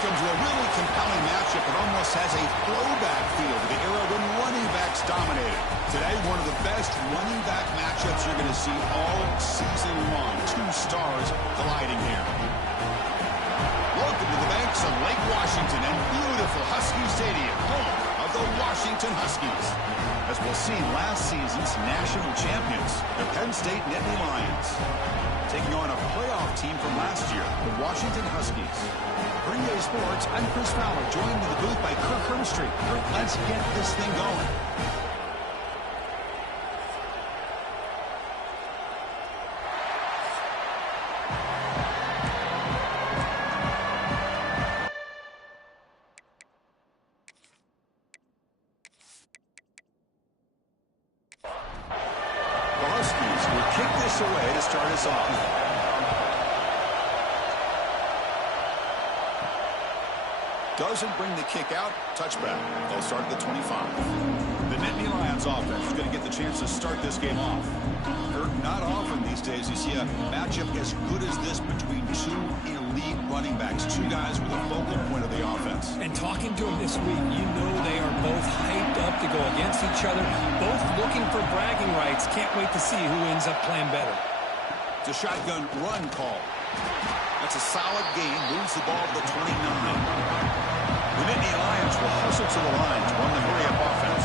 Welcome to a really compelling matchup that almost has a throwback feel to the era when running backs dominated. Today, one of the best running back matchups you're going to see all season long. Two stars colliding here. Welcome to the banks of Lake Washington and beautiful Husky Stadium, home of the Washington Huskies. As we'll see, last season's national champions, the Penn State Nittany Lions, taking on a playoff team from last year, the Washington Huskies. For EA Sports, I'm Chris Fowler, joined in the booth by Kirk Hermstreet. Kirk, let's get this thing going. The Huskies will kick this away to start us off. Doesn't bring the kick out. Touchback. They'll start at the 25. The Nittany Lions offense is going to get the chance to start this game off. Kirk, not often these days you see a matchup as good as this between two elite running backs, two guys with a focal point of the offense. And talking to them this week, you know they are both hyped up to go against each other, both looking for bragging rights. Can't wait to see who ends up playing better. It's a shotgun run call. That's a solid gain. Moves the ball to the 29. The Nittany Lions will hustle to the line to run the hurry-up offense.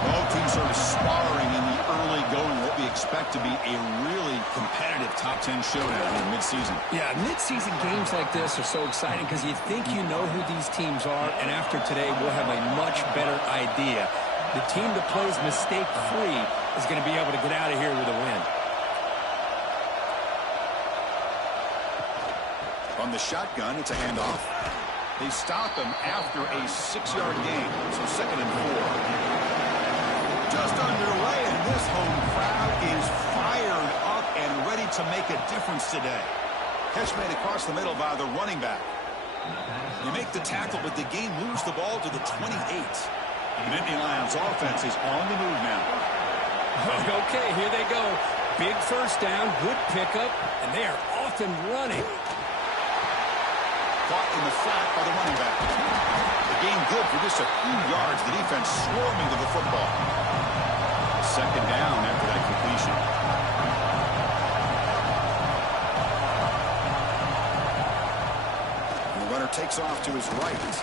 Both teams are sparring in the early going what we expect to be a really competitive top 10 showdown in mid-season. Yeah, mid-season games like this are so exciting because you think you know who these teams are, and after today we'll have a much better idea. The team that plays mistake-free is going to be able to get out of here with a win. On the shotgun, it's a handoff. They stop him after a 6-yard gain, so 2nd and 4. Just underway, and this home crowd is fired up and ready to make a difference today. Catch made across the middle by the running back. You make the tackle, but the game moves the ball to the 28. The Nittany Lions offense is on the move now. Okay, here they go. Big first down, good pickup, and they are off and running. Caught in the flat by the running back. The gain good for just a few yards. The defense swarming to the football. 2nd down after that completion. And the runner takes off to his right.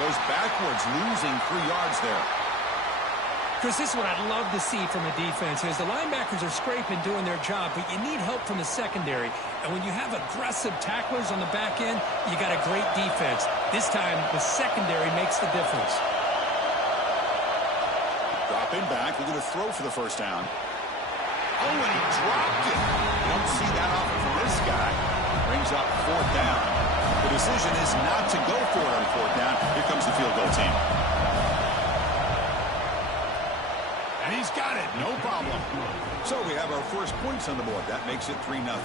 Goes backwards, losing 3 yards there. Chris, this is what I'd love to see from a defense is the linebackers are scraping, doing their job, but you need help from the secondary. And when you have aggressive tacklers on the back end, you got a great defense. This time, the secondary makes the difference. Dropping back, we're going to throw for the first down. Oh, and he dropped it. You don't see that often from this guy. Brings up 4th down. The decision is not to go for it on 4th down. Here comes the field goal team. And he's got it, no problem. So we have our first points on the board. That makes it 3-0.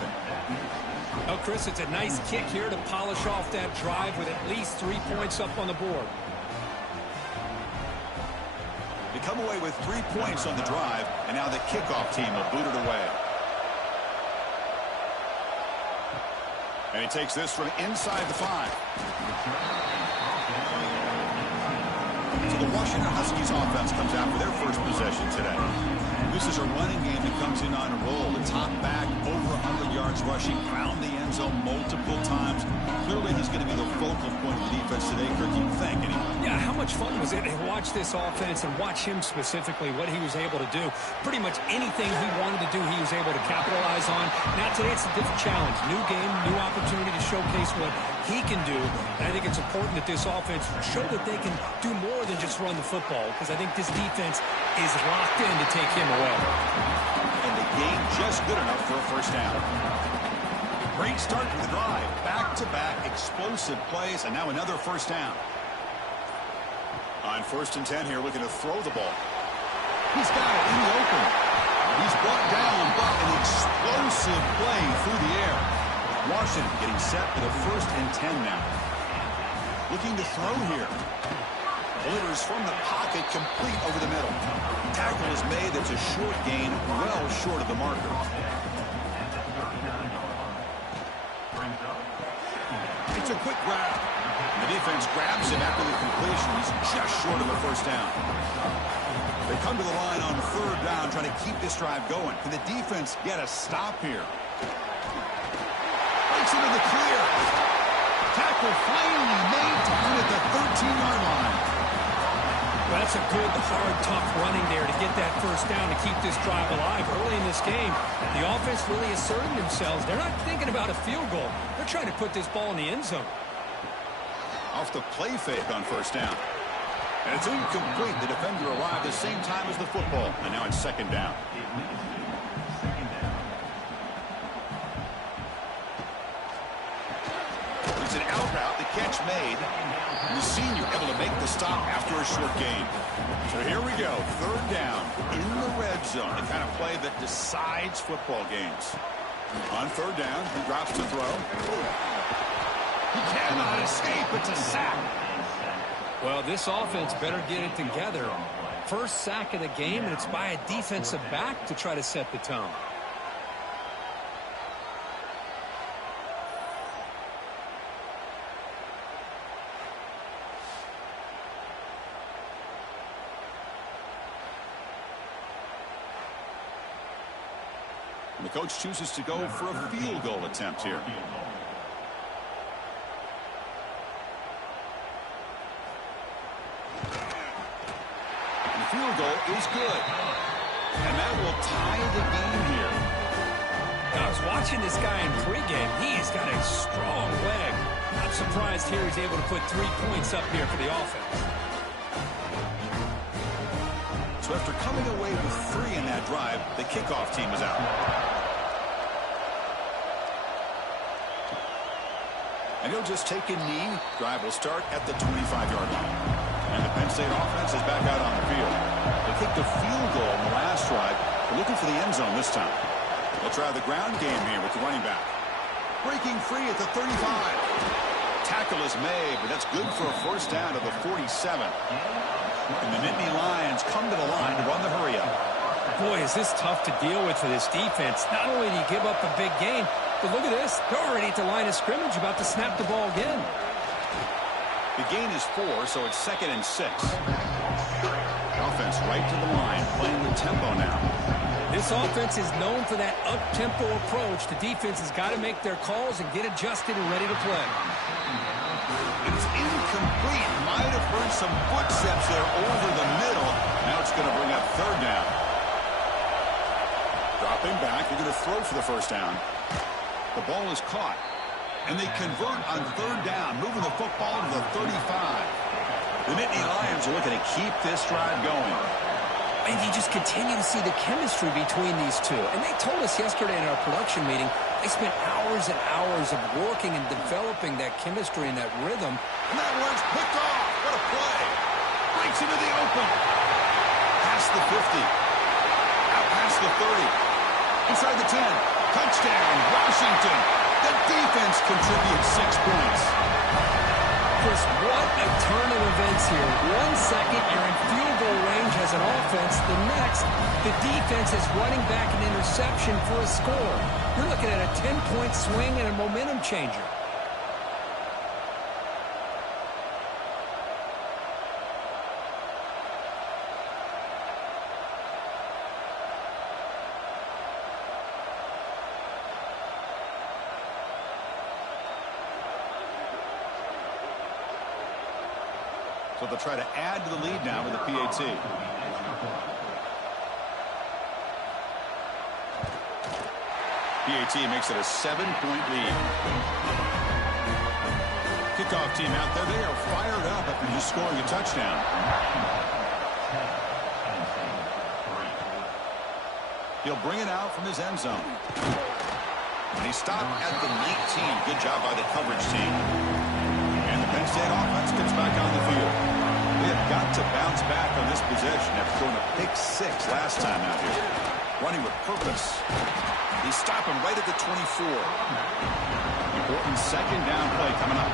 Oh, Chris, it's a nice kick here to polish off that drive with at least 3 points up on the board. They come away with 3 points on the drive, and now the kickoff team will boot it away. And he takes this from inside the 5. So the Washington Huskies offense comes out for their first possession today. This is a running game that comes in on a roll. The top back, over 100 yards rushing, found the end zone multiple times. Clearly, he's going to be the focal point of the defense today, Kirk, you think, anyway. Yeah, how much fun was it to watch this offense and watch him specifically, what he was able to do. Pretty much anything he wanted to do, he was able to capitalize on. Now, today, it's a different challenge. New game, new opportunity to showcase what he can do. And I think it's important that this offense show that they can do more than just run the football, because I think this defense is locked in to take him away. And the game just good enough for a first down. Great start to the drive. Back-to-back explosive plays, and now another first down. On 1st and 10 here, looking to throw the ball. He's got it in the open. He's brought down, but an explosive play through the air. Washington getting set for the 1st and 10 now. Looking to throw here. Delivers from the pocket, complete over the middle. Tackle is made. That's a short gain, well short of the marker. It's a quick grab. The defense grabs him after the completion. He's just short of a first down. They come to the line on third down, trying to keep this drive going. Can the defense get a stop here? Breaks into the clear. Tackle finally made down at the 13-yard line. Well, that's a good, hard, tough running there to get that first down to keep this drive alive. Early in this game, the offense really asserting themselves. They're not thinking about a field goal. They're trying to put this ball in the end zone. Off the play fake on first down. And it's incomplete. The defender arrived the same time as the football. And now it's second down. It's an out route. The catch made. And the senior able to make the stop after a short gain. So here we go. Third down in the red zone. The kind of play that decides football games. On third down, he drops to throw. He cannot escape. It's a sack. Well, this offense better get it together. First sack of the game, and it's by a defensive back to try to set the tone. And the coach chooses to go for a field goal attempt here. Field goal is good. And that will tie the game here. I was watching this guy in pregame. He has got a strong leg. I'm surprised here he's able to put 3 points up here for the offense. So after coming away with 3 in that drive, the kickoff team is out. And he'll just take a knee. Drive will start at the 25-yard line. And the Penn State offense is back out on the field. They kicked a field goal in the last drive. They're looking for the end zone this time. They'll try the ground game here with the running back. Breaking free at the 35. Tackle is made, but that's good for a first down to the 47. And the Nittany Lions come to the line to run the hurry-up. Boy, is this tough to deal with for this defense. Not only do you give up a big gain, but look at this. They're already at the line of scrimmage about to snap the ball again. The gain is 4, so it's 2nd and 6. Offense right to the line, playing the tempo now. This offense is known for that up-tempo approach. The defense has got to make their calls and get adjusted and ready to play. It's incomplete. Might have heard some footsteps there over the middle. Now it's going to bring up third down. Dropping back, they're going to throw for the first down. The ball is caught. And they convert on third down, moving the football to the 35. The Nittany Lions are looking to keep this drive going. And you just continue to see the chemistry between these two. And they told us yesterday in our production meeting, they spent hours and hours of working and developing that chemistry and that rhythm. And that one's picked off. What a play. Breaks into the open. Past the 50. Out past the 30. Inside the 10. Touchdown, Washington. The defense contributes 6 points. Chris, what a turn of events here. 1 second, you're in field goal range as an offense. The next, the defense is running back an interception for a score. You're looking at a 10-point swing and a momentum changer. So they'll try to add to the lead now with the PAT. PAT makes it a 7-point lead. Kickoff team out there. They are fired up after just scoring a touchdown. He'll bring it out from his end zone. And he stopped at the 19. Good job by the coverage team. And the Penn State offense gets back on the field. They have got to bounce back on this possession after throwing a pick 6 last time out here. Running with purpose. He stopped him right at the 24. Important second down play coming up.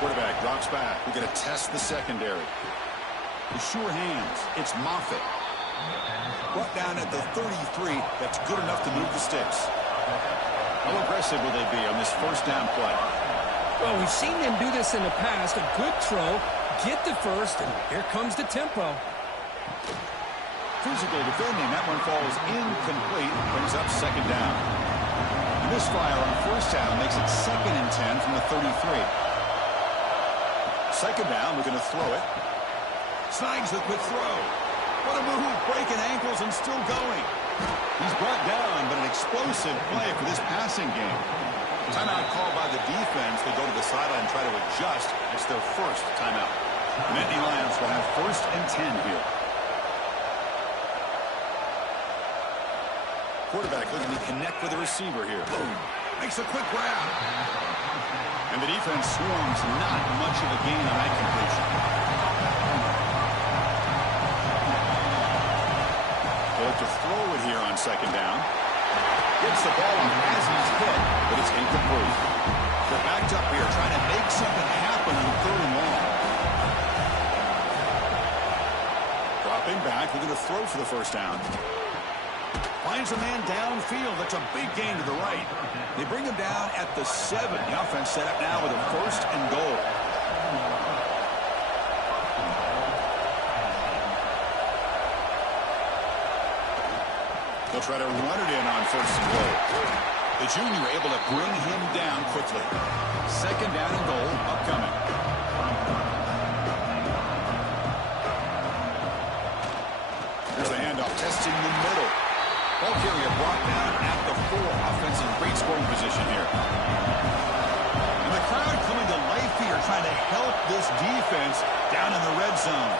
Quarterback drops back. We're going to test the secondary. The sure hands. It's Moffitt. Brought down at the 33. That's good enough to move the sticks. How aggressive will they be on this first down play? Well, we've seen them do this in the past. A good throw, get the first, and here comes the tempo. Physical defending. That one falls incomplete. Brings up second down. Misfire on first down makes it 2nd and 10 from the 33. Second down, we're going to throw it. Snags the quick throw. What a move, breaking ankles and still going. He's brought down, but an explosive play for this passing game. Timeout called by the defense. They go to the sideline and try to adjust. It's their first timeout. The Nittany Lions will have 1st and 10 here. Quarterback looking to connect with the receiver here. Boom. Makes a quick grab. And the defense swarms. Not much of a gain on that completion. They'll look to throw it here on second down. Gets the ball on as he's hit, but it's incomplete. They're backed up here trying to make something happen on 3rd and long. Dropping back, looking to throw for the first down. Finds a man downfield. That's a big gain to the right. They bring him down at the 7. The offense set up now with a 1st and goal. They'll try to run it in on 1st and goal. The junior able to bring him down quickly. 2nd down and goal upcoming. Here's the handoff, testing the middle. Ball carrier brought down at the 4. Offense in great scoring position here. And the crowd coming to life here, trying to help this defense down in the red zone.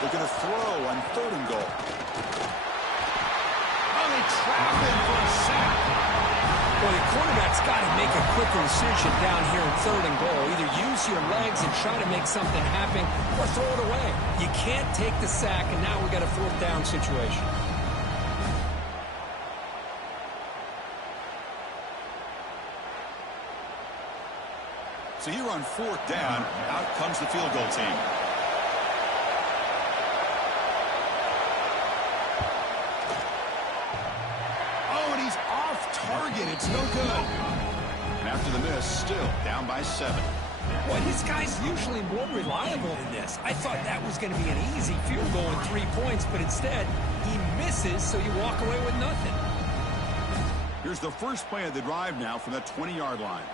They're going to throw on 3rd and goal. Oh, they trap him for a sack. Well, the quarterback's got to make a quicker decision down here in 3rd and goal. Either use your legs and try to make something happen or throw it away. You can't take the sack, and now we got a 4th down situation. So here on 4th down, out comes the field goal team. Target, it's no good. And after the miss, still down by 7. Boy, this guy's usually more reliable than this. I thought that was going to be an easy field goal and 3 points, but instead, he misses, so you walk away with nothing. Here's the first play of the drive now from the 20-yard line.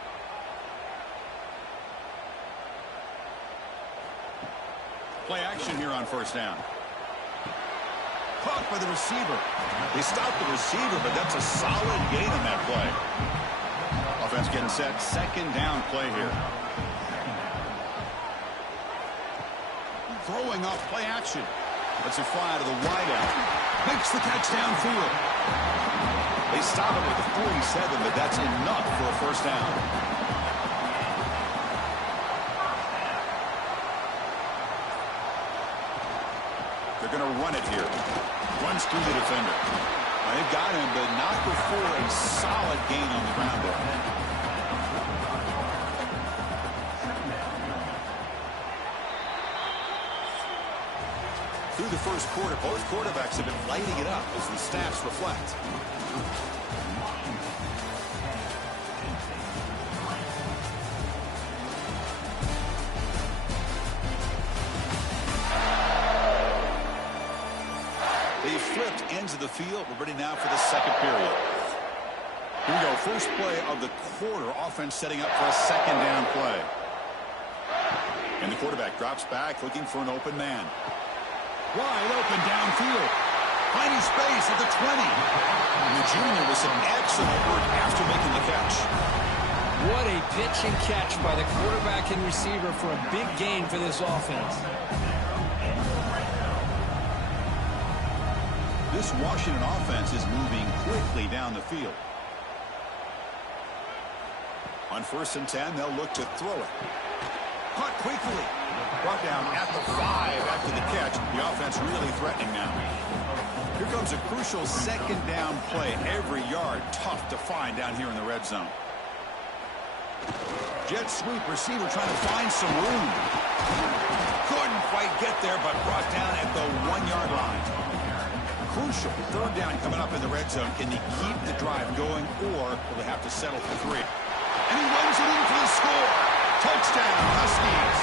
Play action here on 1st down. Caught by the receiver. They stopped the receiver, but that's a solid gain on that play. Offense getting set. 2nd down play here. Throwing off play action. Lets it fly to the wideout. Makes the catch downfield. They stop it with the 47, but that's enough for a 1st down. They're going to run it here. Runs through the defender. They've got him, but not before a solid gain on the ground there. Through the first quarter, both quarterbacks have been lighting it up as the stats reflect. They flipped ends of the field. We're ready now for the 2nd period. Here we go. First play of the quarter. Offense setting up for a 2nd down play. And the quarterback drops back looking for an open man. Wide open downfield. Finding space at the 20. And the junior with some excellent work after making the catch. What a pitch and catch by the quarterback and receiver for a big gain for this offense. This Washington offense is moving quickly down the field. On 1st and 10, they'll look to throw it. Caught quickly. Brought down at the 5 after the catch. The offense really threatening now. Here comes a crucial 2nd down play. Every yard tough to find down here in the red zone. Jet sweep receiver trying to find some room. Couldn't quite get there, but brought down at the 1-yard line. crucial. Third down coming up in the red zone. Can they keep the drive going, or will they have to settle for 3? And he runs it in for the score. Touchdown, Huskies.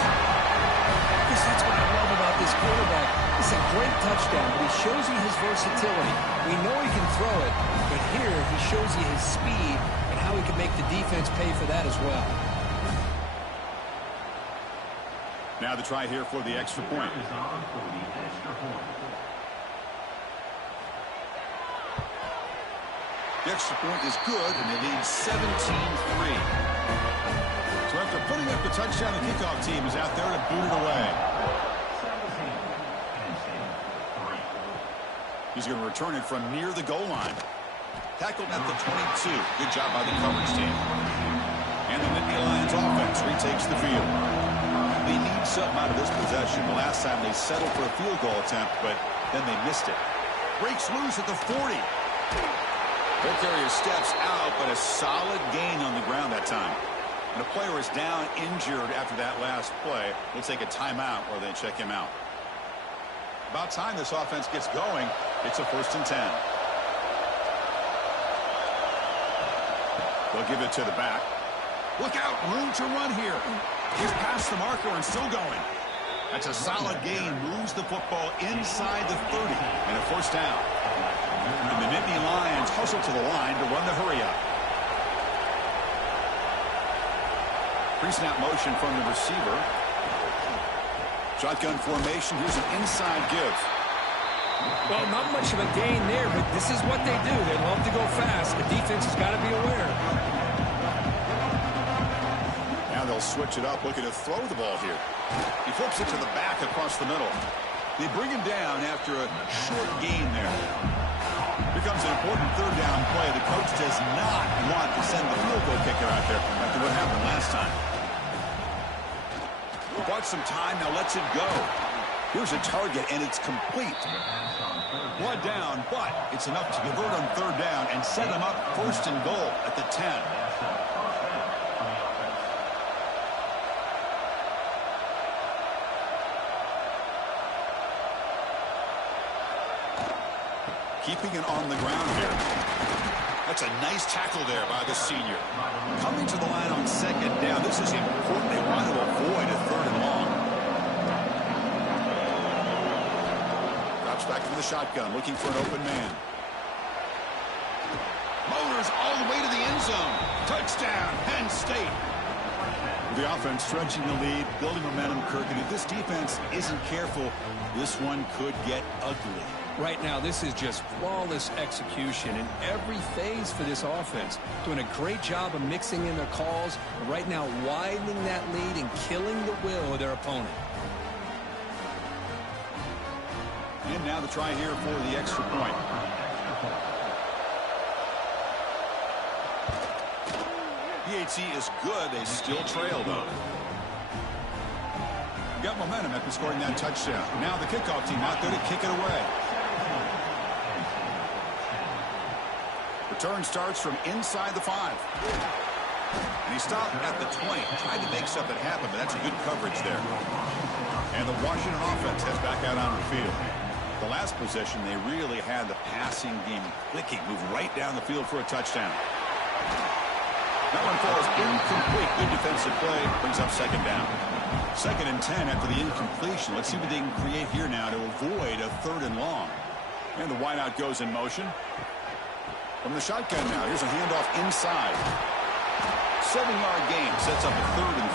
That's what I love about this quarterback. It's a great touchdown, but he shows you his versatility. We know he can throw it, but here he shows you his speed and how he can make the defense pay for that as well. Now the try here for the extra point. The extra point is good, and they lead 17-3. So after putting up the touchdown, the kickoff team is out there to boot it away. He's going to return it from near the goal line. Tackled at the 22. Good job by the coverage team. And the Nittany Lions offense retakes the field. They need something out of this possession. The last time they settled for a field goal attempt, but then they missed it. Breaks loose at the 40. Their carrier steps out, but a solid gain on the ground that time. And a player is down injured after that last play. We'll take a timeout while they check him out. About time this offense gets going. It's a 1st and 10. They'll give it to the back. Look out, room to run here. He's past the marker and still going. That's a solid gain. Moves the football inside the 30 and a 1st down. And the Nittany Lions hustle to the line to run the hurry-up. Pre-snap motion from the receiver. Shotgun formation. Here's an inside give. Well, not much of a gain there, but this is what they do. They love to go fast. The defense has got to be aware. Now they'll switch it up, looking to throw the ball here. He flips it to the back across the middle. They bring him down after a short gain there. Here comes an important 3rd down play. The coach does not want to send the field goal kicker out there after what happened last time. He bought some time, now lets it go. Here's a target, and it's complete. Blood down, but it's enough to convert on 3rd down and set him up 1st and goal at the 10. Keeping it on the ground here. That's a nice tackle there by the senior. Coming to the line on 2nd down. This is important. They want to avoid a 3rd and long. Drops back into the shotgun, looking for an open man. Motors all the way to the end zone. Touchdown, Penn State. The offense stretching the lead, building momentum, Kirk. And if this defense isn't careful, this one could get ugly. Right now, this is just flawless execution in every phase for this offense. Doing a great job of mixing in their calls. But right now, widening that lead and killing the will of their opponent. And now the try here for the extra point. PAT is good. They still trail, though. Got momentum after scoring that touchdown. Now the kickoff team out there to kick it away. Return starts from inside the 5. And he stopped at the 20. Tried to make something happen, but that's a good coverage there. And the Washington offense heads back out on the field. The last possession, they really had the passing game clicking. Moved right down the field for a touchdown. That one falls incomplete. Good defensive play. Brings up 2nd down. 2nd and 10 after the incompletion. Let's see what they can create here now to avoid a 3rd and long. And the wideout goes in motion. From the shotgun now, here's a handoff inside. 7-yard gain sets up a 3rd and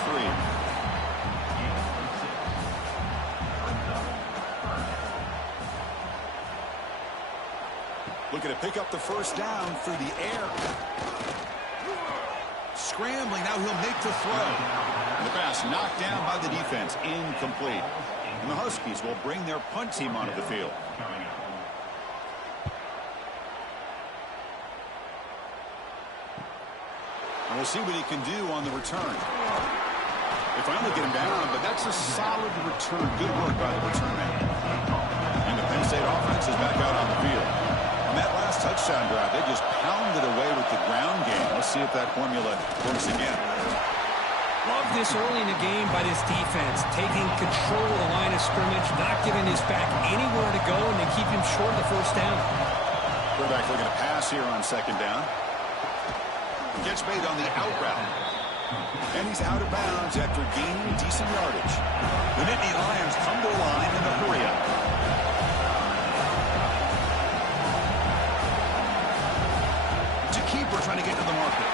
3. Looking to pick up the 1st down through the air. Scrambling, now he'll make the throw. And the pass knocked down by the defense, incomplete. And the Huskies will bring their punt team onto the field. And we'll see what he can do on the return. They finally get him down, but that's a solid return. Good work by the return man. And the Penn State offense is back out on the field. On that last touchdown drive, they just pounded away with the ground game. Let's see if that formula works again. Love this early in the game by this defense, taking control of the line of scrimmage, not giving his back anywhere to go, and they keep him short of the first down. Quarterback looking to pass here on second down. Gets made on the out route. And he's out of bounds after gaining decent yardage. The Nittany Lions come to the line in the hurry up. To keeper trying to get to the market.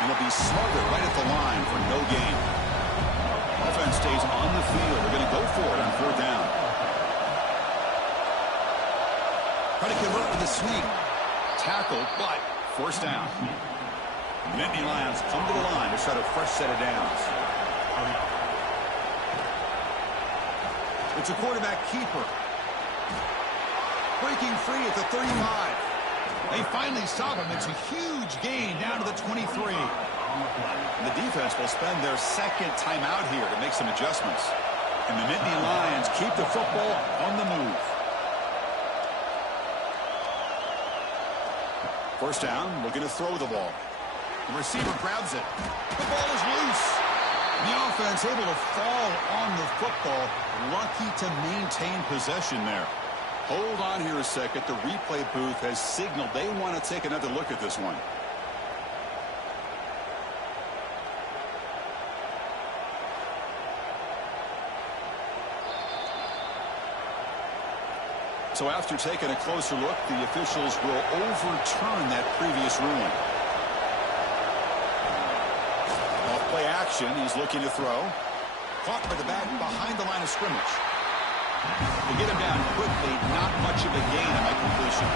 And he'll be smothered right at the line for no gain. Offense stays on the field. They're going to go for it on fourth down. Trying to convert with a sneak. Tackled, but first down. The Nittany Lions come to the line to start a fresh set of downs. It's a quarterback keeper. Breaking free at the 35. They finally stop him. It's a huge gain down to the 23. And the defense will spend their second timeout here to make some adjustments. And the Nittany Lions keep the football on the move. First down, looking to throw the ball. The receiver grabs it. The ball is loose. The offense able to fall on the football. Lucky to maintain possession there. Hold on here a second. The replay booth has signaled they want to take another look at this one. So after taking a closer look, the officials will overturn that previous ruling. Play action. He's looking to throw. Caught by the back behind the line of scrimmage. They get him down quickly. Not much of a gain on that completion.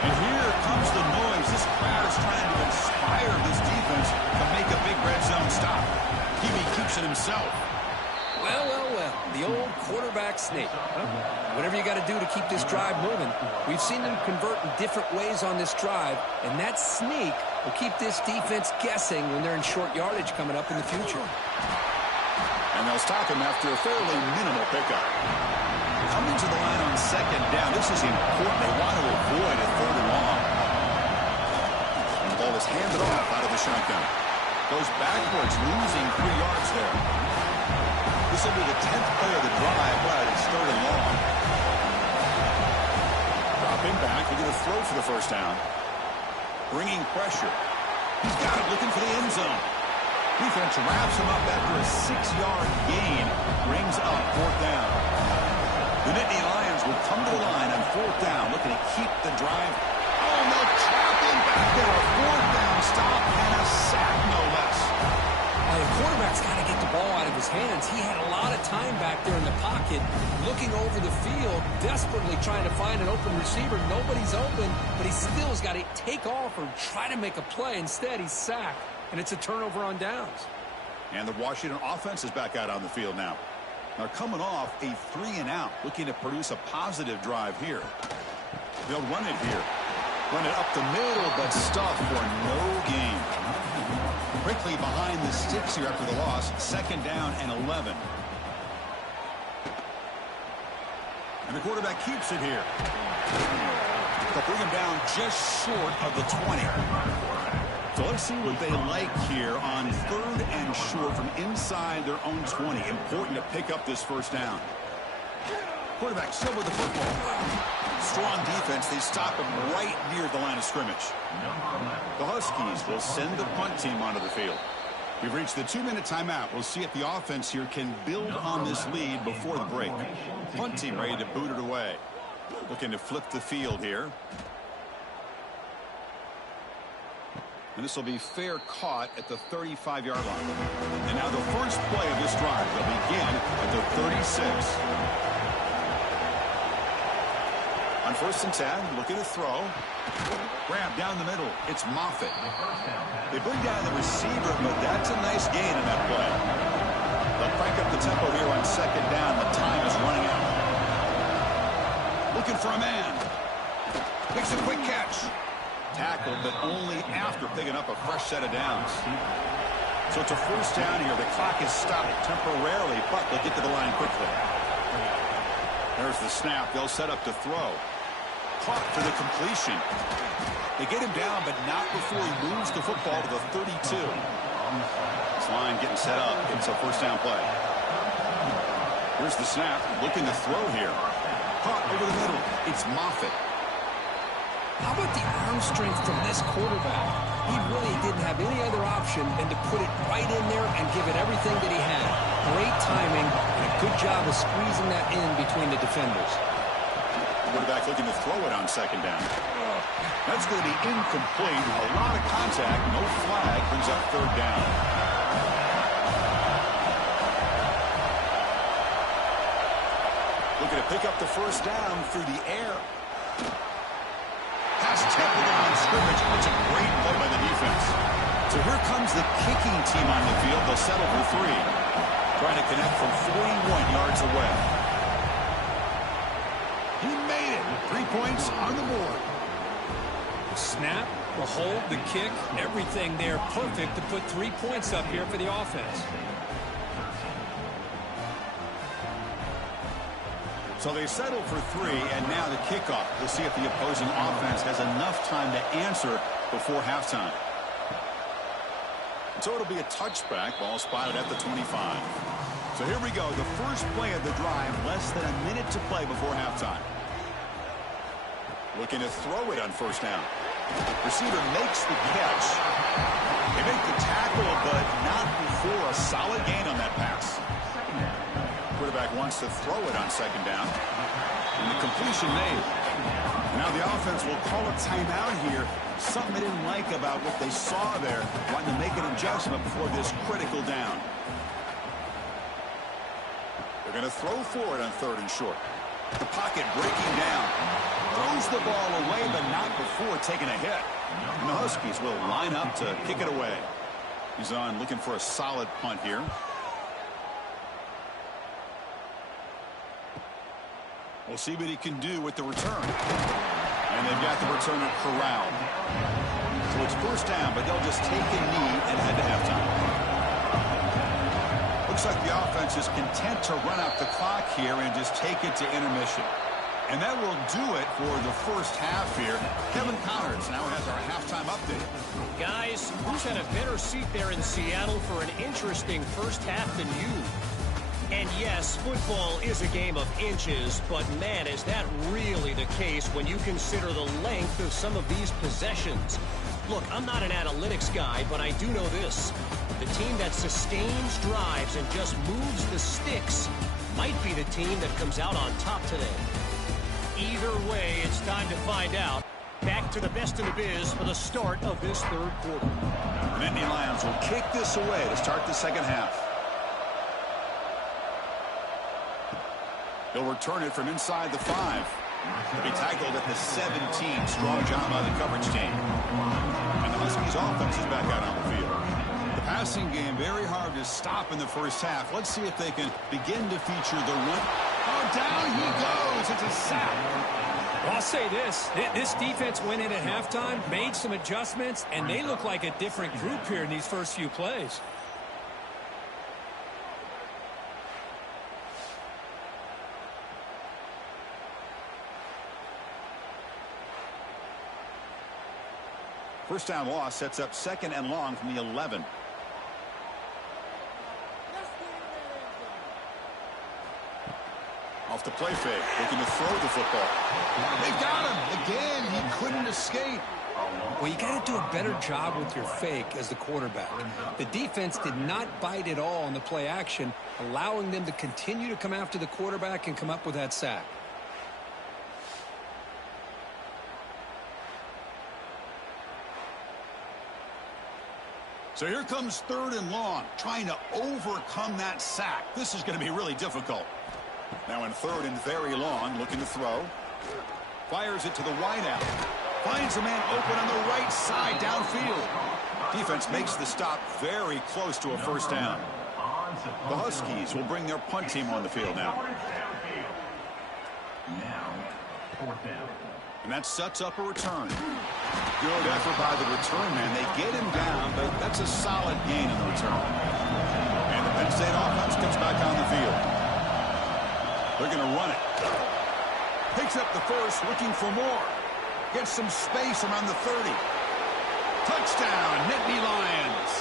And here comes the noise. This crowd is trying to inspire this defense to make a big red zone stop. He keeps it himself. Well, well, well. The old quarterback sneak. Whatever you got to do to keep this drive moving. We've seen them convert in different ways on this drive, and that sneak will keep this defense guessing when they're in short yardage coming up in the future. And they'll stop him after a fairly minimal pickup. Coming to the line on second down. This is important. They want to avoid a third and long. And the ball is handed off out of the shotgun. Goes backwards, losing 3 yards there. This will be the 10th play of the drive, but it's third and long. Dropping back, they're going to throw for the first down. Bringing pressure. He's got it, looking for the end zone. Defense wraps him up after a 6-yard gain. Brings up fourth down. The Nittany Lions will come to the line on fourth down, looking to keep the drive. Oh, no, trapping back there. A fourth down stop and a sack, no less. The quarterback's got to get the ball out of his hands. He had a lot of time back there in the pocket, looking over the field, desperately trying to find an open receiver. Nobody's open, but he still has got to take off or try to make a play. Instead, he's sacked, and it's a turnover on downs. And the Washington offense is back out on the field now. They're coming off a 3-and-out, looking to produce a positive drive here. They'll run it here. Run it up the middle, but stuff for no gain. Quickly behind the sticks here after the loss. Second down and 11. And the quarterback keeps it here. They'll bring him down just short of the 20. So let's see what they like here on third and short from inside their own 20. Important to pick up this first down. Quarterback still with the football. Strong defense. They stop him right near the line of scrimmage. The Huskies will send the punt team onto the field. We've reached the 2-minute timeout. We'll see if the offense here can build on this lead before the break. Punt team ready to boot it away. Looking to flip the field here. And this will be fair caught at the 35-yard line. And now the first play of this drive will begin at the 36. On 1st and 10, looking to throw. Grab down the middle. It's Moffitt. They bring down the receiver, but that's a nice gain in that play. They'll crank up the tempo here on second down. The time is running out. Looking for a man. Makes a quick catch. Tackled, but only after picking up a fresh set of downs. So it's a first down here. The clock is stopped temporarily, but they'll get to the line quickly. There's the snap. They'll set up to throw. Caught for the completion. They get him down, but not before he moves the football to the 32. This line getting set up. It's a first down play. Here's the snap. Looking to throw here. Caught over the middle. It's Moffitt. How about the arm strength from this quarterback? He really didn't have any other option than to put it right in there and give it everything that he had. Great timing and a good job of squeezing that in between the defenders. Quarterback looking to throw it on second down. That's going to be incomplete. A lot of contact. No flag. Brings up third down. Looking to pick up the first down through the air. Pass template on scrimmage. It's a great play by the defense. So here comes the kicking team on the field. They'll settle for 3. Trying to connect from 41 yards away. He made it. 3 points on the board. The snap, the hold, the kick, everything there perfect to put 3 points up here for the offense. So they settle for 3, and now the kickoff. We'll see if the opposing offense has enough time to answer before halftime. So it'll be a touchback. Ball spotted at the 25. So here we go. The first play of the drive. Less than a minute to play before halftime. Looking to throw it on first down. Receiver makes the catch. They make the tackle, but not before a solid gain on that pass. Quarterback wants to throw it on second down. And the completion made. Now the offense will call a timeout here. Something they didn't like about what they saw there. Wanting to make an adjustment before this critical down. They're going to throw for it on third and short. The pocket breaking down. Throws the ball away, but not before taking a hit. And the Huskies will line up to kick it away. He's on looking for a solid punt here. We'll see what he can do with the return. And they've got the returner corralled. So it's first down, but they'll just take a knee and head to halftime. Looks like the offense is content to run out the clock here and just take it to intermission. And that will do it for the first half here. Kevin Connors now has our halftime update. Guys, who's had a better seat there in Seattle for an interesting first half than you? And yes, football is a game of inches, but man, is that really the case when you consider the length of some of these possessions. Look, I'm not an analytics guy, but I do know this. The team that sustains drives and just moves the sticks might be the team that comes out on top today. Either way, it's time to find out. Back to the best in the biz for the start of this third quarter. The Nittany Lions will kick this away to start the second half. They'll return it from inside the 5. They'll be tackled at the 17. Strong job by the coverage team. And the Huskies offense is back out on the field. The passing game very hard to stop in the first half. Let's see if they can begin to feature the run. Oh, down he goes. It's a sack. Well, I'll say this. This defense went in at halftime, made some adjustments, and they look like a different group here in these first few plays. First down loss sets up second and long from the 11. Off the play fake, looking to throw the football. They got him again. He couldn't escape. Well, you got to do a better job with your fake as the quarterback. The defense did not bite at all on the play action, allowing them to continue to come after the quarterback and come up with that sack. So here comes third and long, trying to overcome that sack. This is going to be really difficult. Now in third and very long, looking to throw. Fires it to the wideout. Finds a man open on the right side downfield. Defense makes the stop very close to a first down. The Huskies will bring their punt team on the field now. And that sets up a return. Good effort by the return man. They get him down, but that's a solid gain in the return. And the Penn State offense comes back on the field. They're going to run it. Picks up the first, looking for more. Gets some space around the 30. Touchdown, Nittany Lions.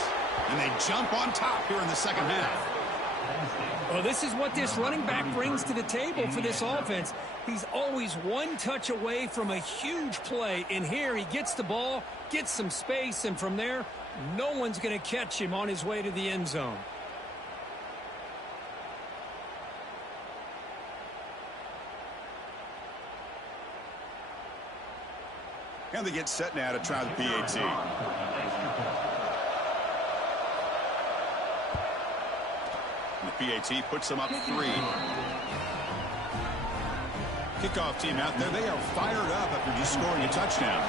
And they jump on top here in the second half. Well, this is what this running back brings to the table for this offense. He's always one touch away from a huge play. And here he gets the ball, gets some space, and from there, no one's going to catch him on his way to the end zone. And they get set now to try the PAT. And the PAT puts them up 3. Kickoff team out there. They are fired up after just scoring a touchdown.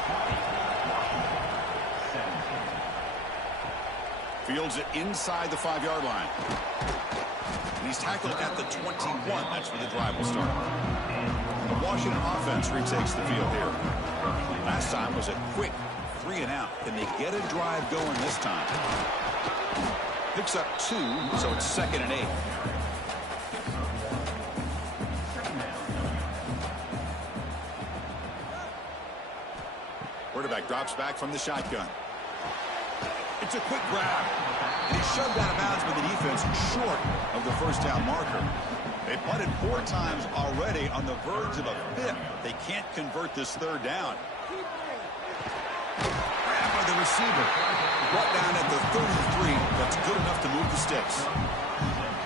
Fields it inside the 5-yard line. And he's tackled at the 21. That's where the drive will start. The Washington offense retakes the field here. Last time was a quick 3-and-out. Can they get a drive going this time? Picks up 2, so it's 2nd and 8. Quarterback drops back from the shotgun. It's a quick grab. And he's shoved out of bounds by the defense short of the first down marker. They punted 4 times already on the verge of a 5th. They can't convert this 3rd down. Grab by the receiver. Brought down at the 33. That's good enough to move the sticks.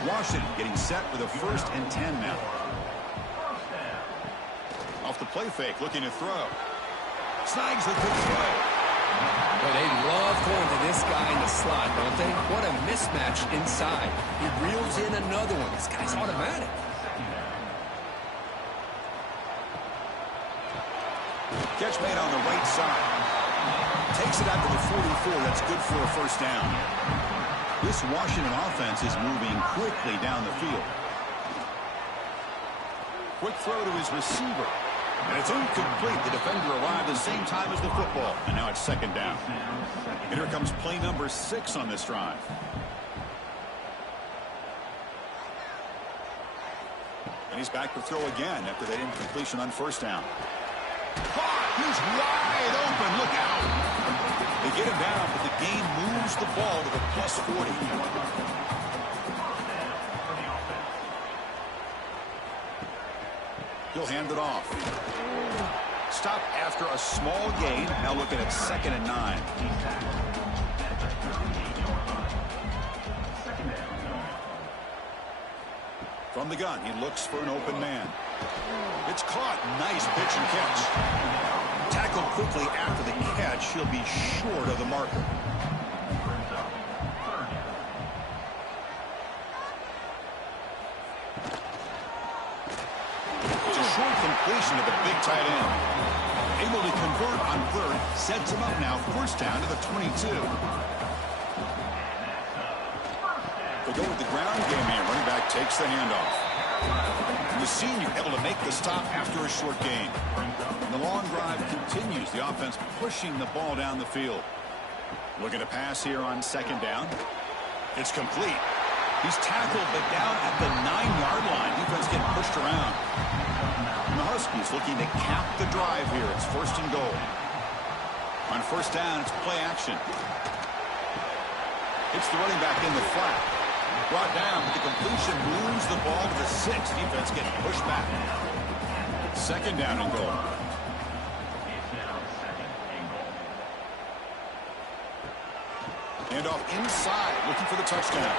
Washington getting set with a 1st and 10 now. Off the play fake, looking to throw. Snags the good throw. Well, they love going to this guy in the slot, don't they? What a mismatch inside. He reels in another one. This guy's automatic. Catch made on the right side. Takes it out to the 44. That's good for a 1st down. This Washington offense is moving quickly down the field. Quick throw to his receiver. And it's incomplete. The defender arrived the same time as the football. And now it's 2nd down. And here comes play number 6 on this drive. And he's back to throw again after that incompletion on 1st down. He's wide open. Look out. They get him down, but the game moves the ball to the +40. He'll hand it off. Stop after a small gain. Now looking at 2nd and 9. From the gun, he looks for an open man. It's caught. Nice pitch and catch. Tackled quickly after the catch. He'll be short of the marker. It's a short completion to the big tight end. Able to convert on 3rd. Sets him up now. 1st down to the 22. They go with the ground game here. Running back takes the handoff. And the senior able to make the stop after a short gain. And the long drive continues. The offense pushing the ball down the field. Looking to pass here on 2nd down. It's complete. He's tackled, but down at the 9-yard line. Defense getting pushed around. And the Huskies looking to cap the drive here. It's 1st and goal. On 1st down, it's play action. It's the running back in the flat. Brought down, but the completion moves the ball to the 6. Defense getting pushed back. 2nd down and goal. Handoff inside, looking for the touchdown.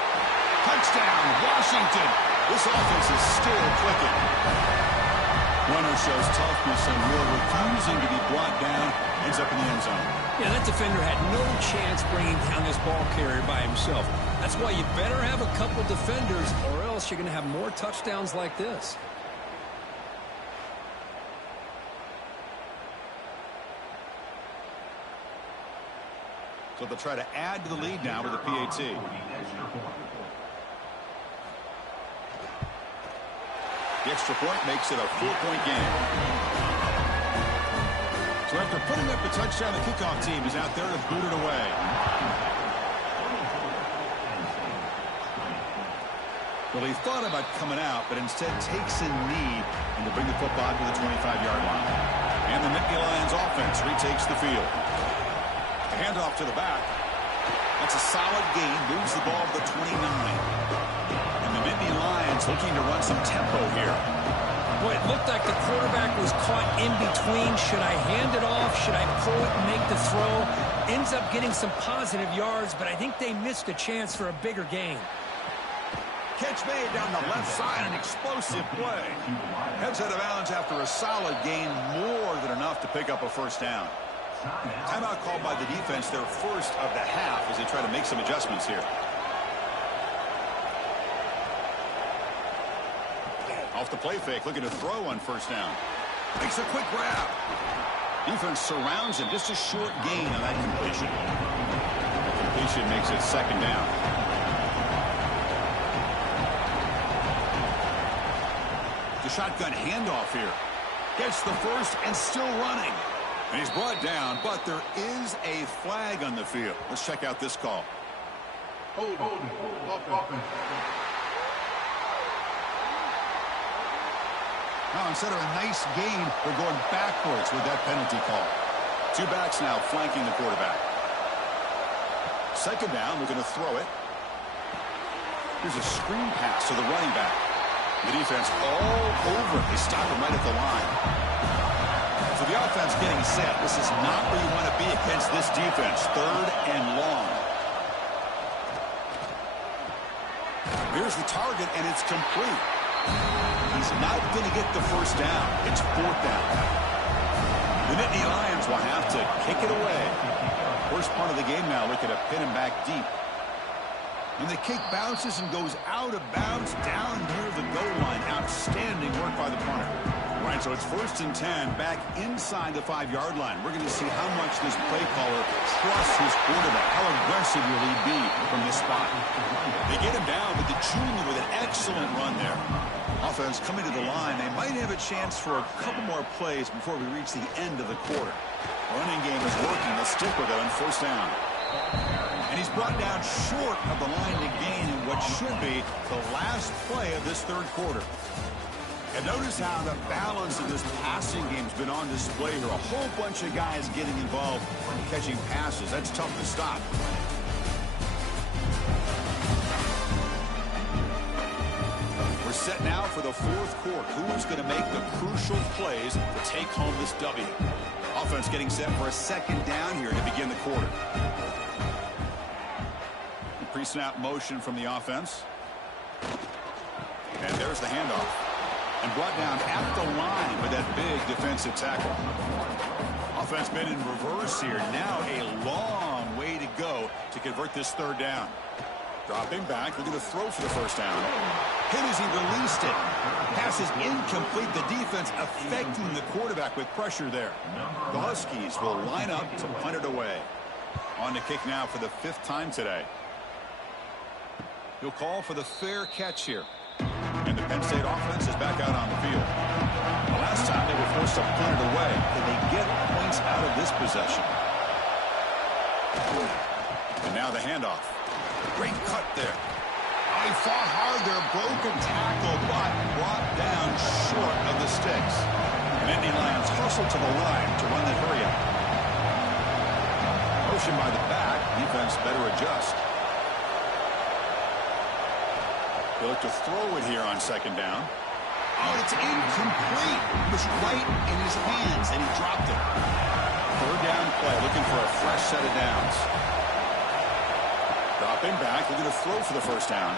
Touchdown, Washington. This offense is still clicking. Runner shows toughness and will, refusing to be brought down. Ends up in the end zone. Yeah, that defender had no chance bringing down this ball carrier by himself. That's why you better have a couple defenders, or else you're going to have more touchdowns like this. So they'll try to add to the lead now with the PAT. The extra point makes it a 4-point game. So after putting up the touchdown, the kickoff team is out there to boot it away. Well, he thought about coming out, but instead takes a knee and to bring the football to the 25-yard line. And the Nittany Lions offense retakes the field. Handoff to the back. That's a solid gain. Moves the ball to the 29. And the Nittany Lions looking to run some tempo here. Boy, it looked like the quarterback was caught in between. Should I hand it off? Should I pull it and make the throw? Ends up getting some positive yards, but I think they missed a chance for a bigger gain. Catch made down the left side, an explosive play. Heads out of bounds after a solid gain, more than enough to pick up a first down. Timeout called by the defense, their first of the half, as they try to make some adjustments here. Off the play fake, looking to throw on first down. Makes a quick grab. Defense surrounds him, just a short gain on that completion. Completion makes it second down. The shotgun handoff here. Gets the first and still running. And he's brought down, but there is a flag on the field. Let's check out this call. Hold. Now, instead of a nice gain, they're going backwards with that penalty call. Two backs now flanking the quarterback. Second down, we're going to throw it. Here's a screen pass to the running back. The defense all over it. They stop him right at the line. So the offense getting set. This is not where you want to be against this defense. Third and long. Here's the target, and it's complete. He's not going to get the first down. It's fourth down. The Nittany Lions will have to kick it away. First part of the game now, looking to pin him back deep. And the kick bounces and goes out of bounds down near the goal line. Outstanding work by the punter. Right, so it's 1st and 10, back inside the 5-yard line. We're going to see how much this play caller trusts his quarterback. How aggressive will he be from this spot? They get him down, but the junior with an excellent run there. Offense coming to the line. They might have a chance for a couple more plays before we reach the end of the quarter. Running game is working. They'll stick with it on first down. And he's brought down short of the line to gain in what should be the last play of this third quarter. And notice how the balance of this passing game's been on display here. A whole bunch of guys getting involved in catching passes. That's tough to stop. We're set now for the fourth quarter. Who's going to make the crucial plays to take home this W? Offense getting set for a second down here to begin the quarter. Pre-snap motion from the offense. And there's the handoff. And brought down at the line with that big defensive tackle. Offense been in reverse here. Now a long way to go to convert this third down. Dropping back, looking to throw for the first down. Hit as he released it. Pass is incomplete. The defense affecting the quarterback with pressure there. The Huskies will line up to punt it away. On to kick now for the 5th time today. He'll call for the fair catch here. And the Penn State offense is back out on the field. The last time they were forced to punt it away. Can they get points out of this possession? And now the handoff. Great cut there. Oh, he fought hard there. Broken tackle, but brought down short of the sticks. And Nittany Lions hustle to the line to run that hurry up. Motion by the back. Defense better adjust. They look to throw it here on second down. Oh, it's incomplete. It was right in his hands, and he dropped it. Third down play, looking for a fresh set of downs. Dropping back, looking to throw for the first down.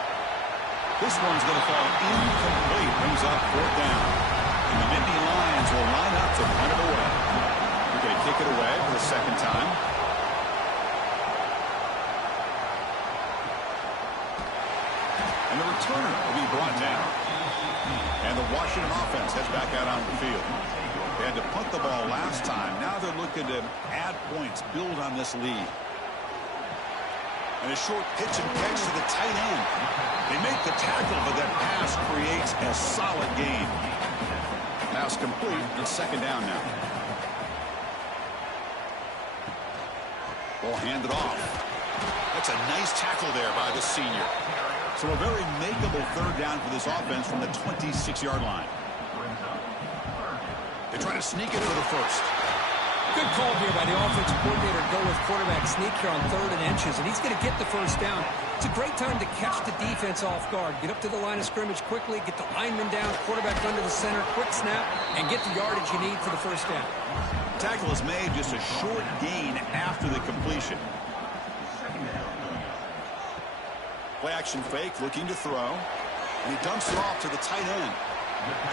This one's going to fall incomplete. Brings up fourth down. And the Nittany Lions will line up to punt it away. They're going to kick it away for the second time. And the returner will be brought down. And the Washington offense heads back out on the field. They had to punt the ball last time. Now they're looking to add points, build on this lead. And a short pitch and catch to the tight end. They make the tackle, but that pass creates a solid gain. Pass complete. It's second down now. Ball handed off. That's a nice tackle there by the senior. So a very makeable third down for this offense from the 26-yard line. They try to sneak it into the first. Good call here by the offensive coordinator to go with quarterback sneak here on 3rd and inches, and he's going to get the first down. It's a great time to catch the defense off guard. Get up to the line of scrimmage quickly, get the lineman down, quarterback under the center, quick snap, and get the yardage you need for the first down. Tackle is made, just a short gain after the completion. Play action fake, looking to throw. And he dumps it off to the tight end.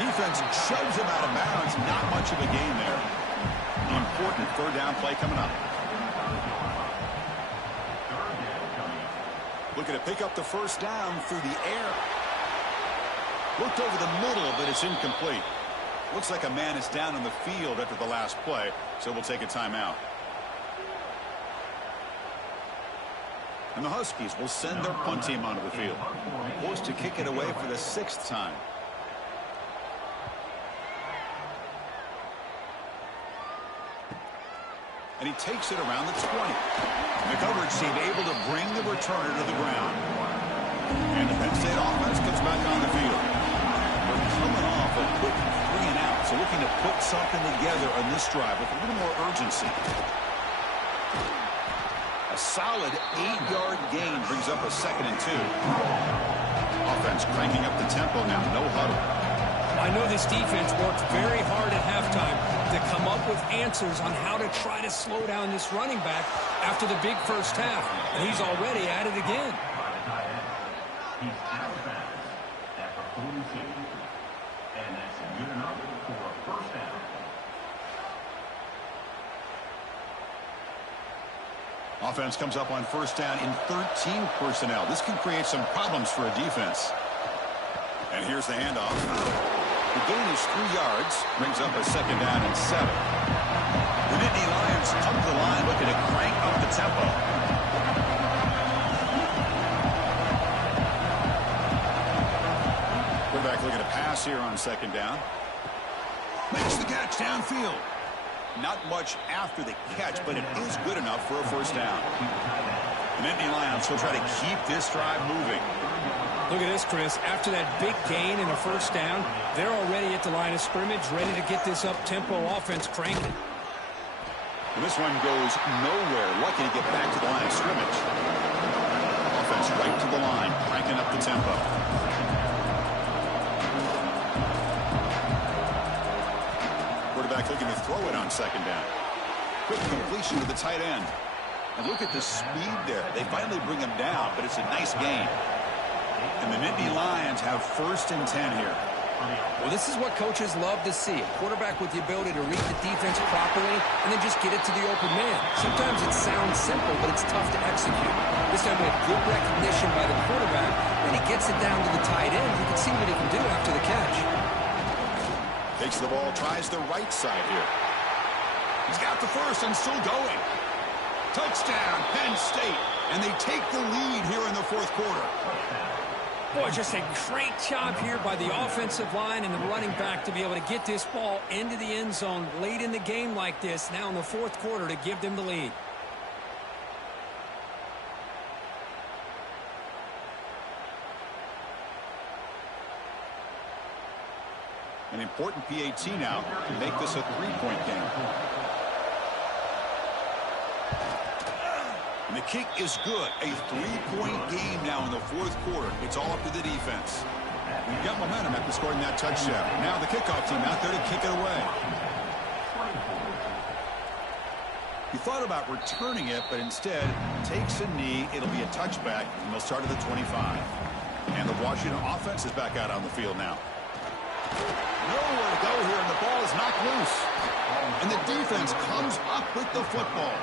Defense shoves him out of bounds. Not much of a gain there. Important 3rd down play coming up. Looking to pick up the first down through the air. Looked over the middle, but it's incomplete. Looks like a man is down on the field after the last play, so we'll take a timeout. And the Huskies will send their punt team onto the field. Forced to kick it away for the 6th time. And he takes it around the 20. And the coverage team able to bring the returner to the ground. And the Penn State offense comes back on the field. We're coming off a quick 3 and out, so looking to put something together on this drive with a little more urgency. A solid 8-yard gain brings up a 2nd and 2. Offense cranking up the tempo now, no huddle. I know this defense worked very hard at halftime to come up with answers on how to try to slow down this running back after the big first half. And he's already at it again. Offense comes up on first down in 13 personnel. This can create some problems for a defense. And here's the handoff. The gain is 3 yards, brings up a 2nd down and 7. The Nittany Lions up the line, looking to crank up the tempo. Quarterback looking to pass here on 2nd down. Makes the catch downfield. Not much after the catch, but it is good enough for a first down. The Nittany Lions will try to keep this drive moving. Look at this, Chris. After that big gain and a first down, they're already at the line of scrimmage, ready to get this up-tempo offense cranking. And this one goes nowhere. Lucky to get back to the line of scrimmage. Offense right to the line, cranking up the tempo. Quarterback looking to throw it on 2nd down. Quick completion to the tight end. And look at the speed there. They finally bring him down, but it's a nice gain. And the Nittany Lions have 1st and 10 here. Well, this is what coaches love to see. A quarterback with the ability to read the defense properly and then just get it to the open man. Sometimes it sounds simple, but it's tough to execute. This time with good recognition by the quarterback, and he gets it down to the tight end. You can see what he can do after the catch. Takes the ball, tries the right side here. He's got the first and still going. Touchdown, Penn State. And they take the lead here in the 4th quarter. Boy, just a great job here by the offensive line and the running back to be able to get this ball into the end zone late in the game like this, now in the 4th quarter, to give them the lead. An important PAT now to make this a 3-point game. And the kick is good. A 3-point game now in the 4th quarter. It's all up to the defense. We've got momentum after scoring that touchdown. Now the kickoff team out there to kick it away. He thought about returning it, but instead takes a knee. It'll be a touchback, and they'll start at the 25. And the Washington offense is back out on the field now. Nowhere to go here, and the ball is knocked loose. And the defense comes up with the football.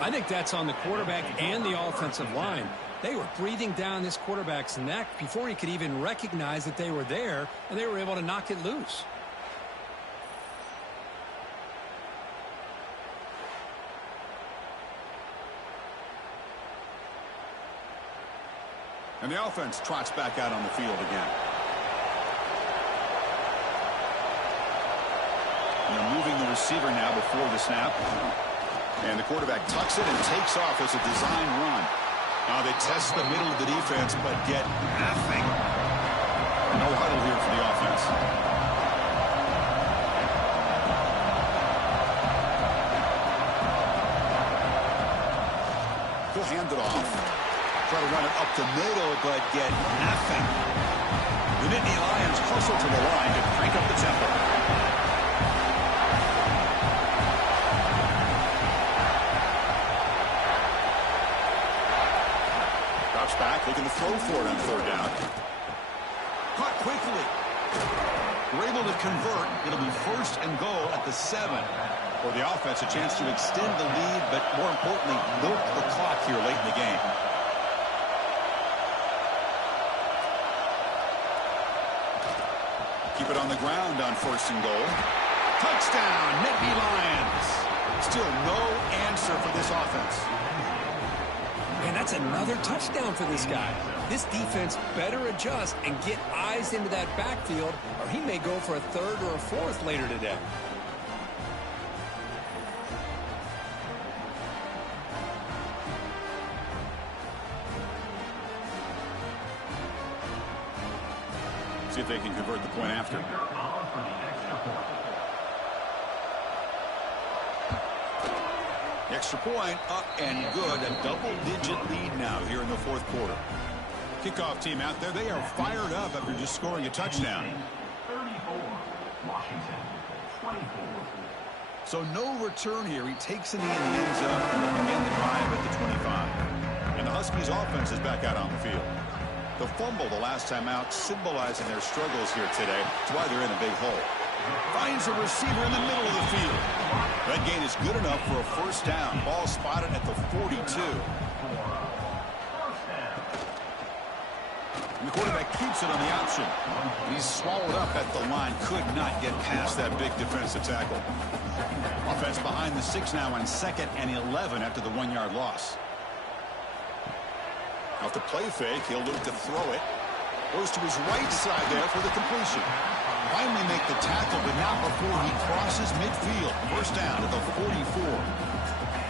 I think that's on the quarterback and the offensive line. They were breathing down this quarterback's neck before he could even recognize that they were there, and they were able to knock it loose. And the offense trots back out on the field again. And they're moving the receiver now before the snap. And the quarterback tucks it and takes off as a design run. Now they test the middle of the defense, but get nothing. No huddle here for the offense. He'll hand it off. Try to run it up the middle, but get nothing. The Nittany Lions hustle to the line to crank up the tempo. Drops back, looking to throw for it on third down. Caught quickly. We're able to convert. It'll be first and goal at the 7. For the offense, a chance to extend the lead, but more importantly, milk the clock here late in the game. Keep it on the ground on first and goal. Touchdown, Nittany Lions. Still no answer for this offense. And that's another touchdown for this guy. This defense better adjust and get eyes into that backfield, or he may go for a third or a fourth later today. See if they can convert the point after. The extra point up and good. A double-digit lead now here in the fourth quarter. Kickoff team out there. They are fired up after just scoring a touchdown. 34, Washington, 24. So no return here. He takes it in the end zone and will begin the drive at the 25. And the Huskies offense is back out on the field. The fumble the last time out, symbolizing their struggles here today. That's why they're in a big hole. Finds a receiver in the middle of the field. That gain is good enough for a first down. Ball spotted at the 42. And the quarterback keeps it on the option. He's swallowed up at the line. Could not get past that big defensive tackle. Offense behind the 6 now on 2nd and 11 after the 1-yard loss. Off the play fake, he'll look to throw it. Goes to his right side there for the completion. Finally make the tackle, but not before he crosses midfield. First down at the 44.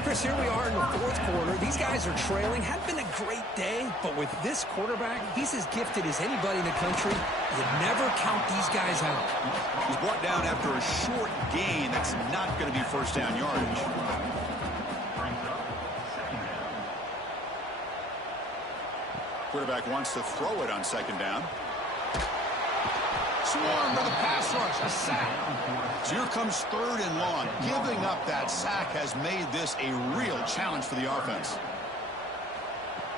Chris, here we are in the fourth quarter. These guys are trailing. Hadn't been a great day, but with this quarterback, he's as gifted as anybody in the country. You never count these guys out. He's brought down after a short gain. That's not going to be first down yardage. Quarterback wants to throw it on 2nd down. Swarm with a pass rush, a sack. So here comes 3rd and long. Giving up that sack has made this a real challenge for the offense.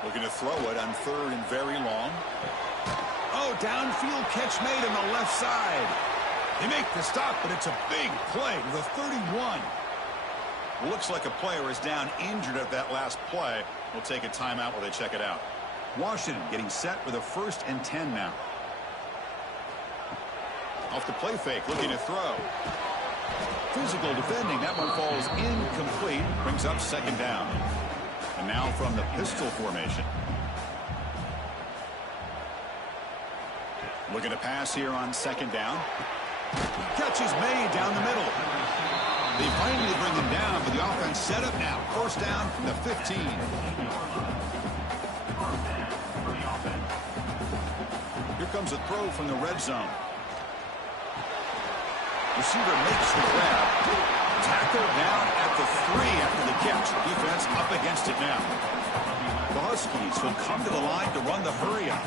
Looking to throw it on 3rd and very long. Oh, downfield catch made on the left side. They make the stop, but it's a big play to the 31. Looks like a player is down injured at that last play. We'll take a timeout while they check it out. Washington getting set with a 1st and 10 now. Off the play fake, looking to throw. Physical defending. That one falls incomplete. Brings up 2nd down. And now from the pistol formation. Looking to pass here on 2nd down. Catch is made down the middle. They finally bring him down, but the offense set up now. First down from the 15. Here comes a throw from the red zone. Receiver makes the grab. Tackle down at the 3 after the catch. Defense up against it now. The Huskies will come to the line to run the hurry up.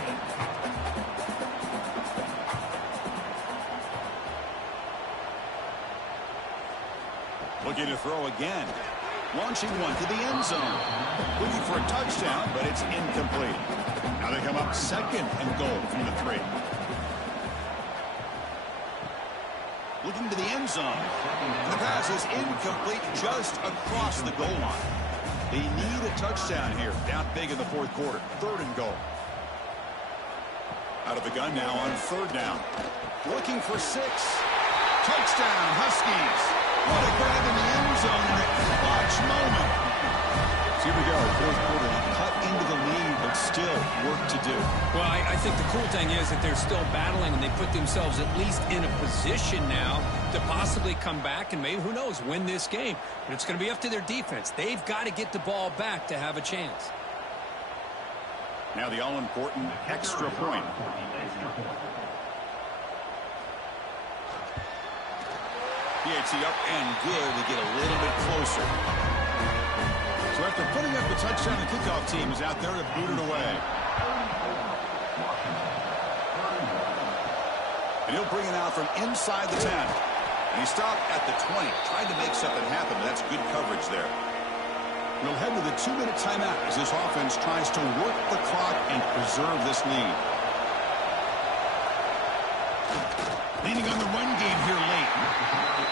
Looking to throw again. Launching one to the end zone. Looking for a touchdown, but it's incomplete. Now they come up 2nd and goal from the 3. Looking to the end zone. The pass is incomplete just across the goal line. They need a touchdown here. Down big in the fourth quarter. 3rd and goal. Out of the gun now on 3rd down. Looking for 6. Touchdown, Huskies. What a grab in the end zone in a clutch moment. So here we go. Fourth quarter. Cut into the lead, but still work to do. Well, I think the cool thing is that they're still battling, and they put themselves at least in a position now to possibly come back and maybe, who knows, win this game. But it's going to be up to their defense. They've got to get the ball back to have a chance. Now the all-important extra point. PAT up and good to get a little bit closer. So after putting up the touchdown, the kickoff team is out there to boot it away. And he'll bring it out from inside the 10. And he stopped at the 20. Tried to make something happen, but that's good coverage there. We'll head to the 2-minute timeout as this offense tries to work the clock and preserve this lead. Leaning on the run game here late.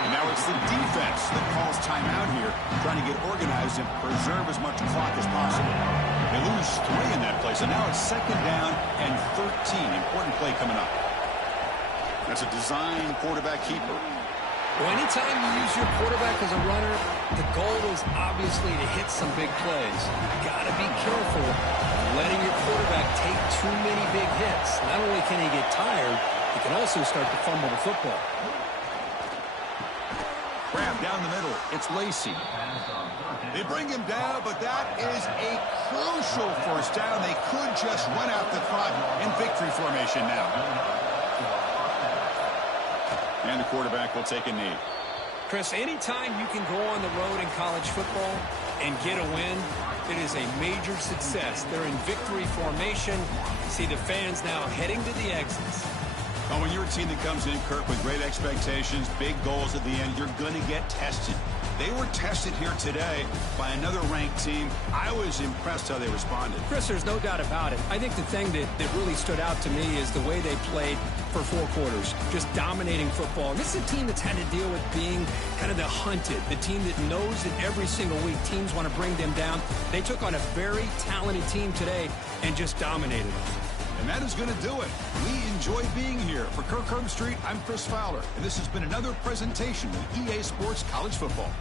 And now it's the defense that calls timeout here, trying to get organized and preserve as much clock as possible. They lose 3 in that place, and now it's 2nd down and 13. Important play coming up. That's a design quarterback keeper. Well, anytime you use your quarterback as a runner, the goal is obviously to hit some big plays. You got to be careful letting your quarterback take too many big hits. Not only can he get tired, he can also start to fumble the football. Grab down the middle. It's Lacey. They bring him down, but that is a crucial first down. They could just run out the clock in victory formation now. And the quarterback will take a knee. Chris, anytime you can go on the road in college football and get a win, it is a major success. They're in victory formation. See the fans now heading to the exits. Oh, when you're a team that comes in, Kirk, with great expectations, big goals at the end, you're going to get tested. They were tested here today by another ranked team. I was impressed how they responded. Chris, there's no doubt about it. I think the thing that really stood out to me is the way they played for 4 quarters, just dominating football. This is a team that's had to deal with being kind of the hunted, the team that knows that every single week teams want to bring them down. They took on a very talented team today and just dominated them. And that is going to do it. We enjoy being here. For Kirk Street, I'm Chris Fowler, and this has been another presentation of EA Sports College Football.